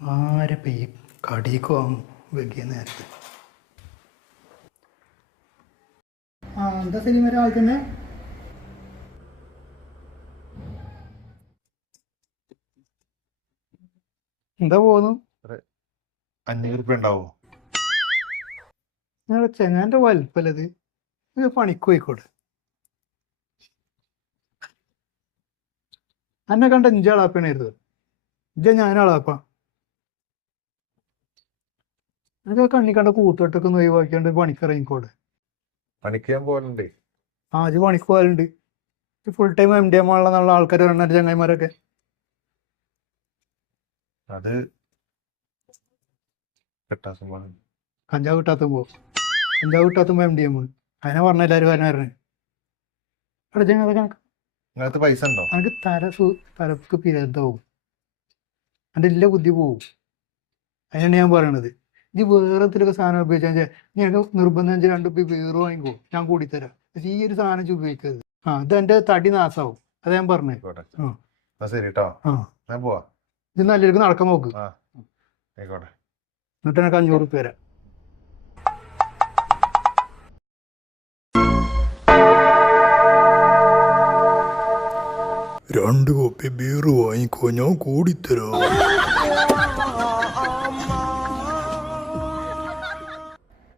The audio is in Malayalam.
ആരപ്പം ഈ കടിക്ക് വെക്കിയ നേരത്ത്. ആ എന്താ സിനിമ തന്നെ? എന്താ പോകുന്നു അഞ്ഞൂറ് രൂപ ഉണ്ടാവോ? നിങ്ങളുടെ ചെങ്ങാന്റെ വലിപ്പല്ലത്. ഇത് പണിക്ക് പോയിക്കോട്ടെ എന്നെ കണ്ട ഇഞ്ചാളാപ്പണായിരുന്നു ഇജ്ജ ഞാനാളാപ്പ. അതൊക്കെ കണ്ണി കണ്ട കൂത്തോട്ടൊക്കെ ഒന്ന് ഒഴിവാക്കിയാണ്ട് പണിക്കിറങ്ങിക്കോടെ പണിക്ക് ഞാൻ പോകലുണ്ട് ആ ഇത് പണിക്ക് പോകാറുണ്ട് full time M D M ആണെന്നുള്ള ആൾക്കാർ വരണ്ട ചങ്ങായിമാരൊക്കെ. അത് കിട്ടാത്ത സംഭവം കഞ്ചാവ് കിട്ടാത്തുമ്പോ കഞ്ചാവ് കിട്ടാത്തുമ്പോ എം ഡി എം അതിനെ പറഞ്ഞ എല്ലാവരും വരണായിരുന്നു അവിടെ അതൊക്കെ നിങ്ങൾക്ക് പൈസ ഉണ്ടോ? എനിക്ക് തല സു തലക്ക് പിരന്താവും എന്റെ എല്ലാ ബുദ്ധി പോവും. അതിനാണ് ഞാൻ പറയണത്. ഇത് വേറെ എന്തെങ്കിലുമൊക്കെ സാധനം ഉപയോഗിച്ചാൽ ഞാൻ നിർബന്ധം വെച്ചാൽ രണ്ട് ഉപ്പി വേറെ വാങ്ങിക്കോ. ഞാൻ കൂടിത്തരാം പക്ഷെ ഈ ഒരു സാധനം വെച്ച് ഉപയോഗിക്കരുത്. ആ ഇത് എന്റെ തടി നാസാവും. അത് ഞാൻ പറഞ്ഞു. ആയിക്കോട്ടെ. ആ. എന്നാ ശരി കേട്ടോ ആ. ഞാൻ പോവാ. ഇത് നല്ലൊരു നടക്കാൻ നോക്ക്. ആ. ആയിക്കോട്ടെ. എന്നിട്ട് എനിക്ക് അഞ്ഞൂറ് ഉപ്പ തരാം. രണ്ട് കോപ്പി ബീർ വാങ്ങിക്കോ. ഞാൻ കൂടിത്തരാം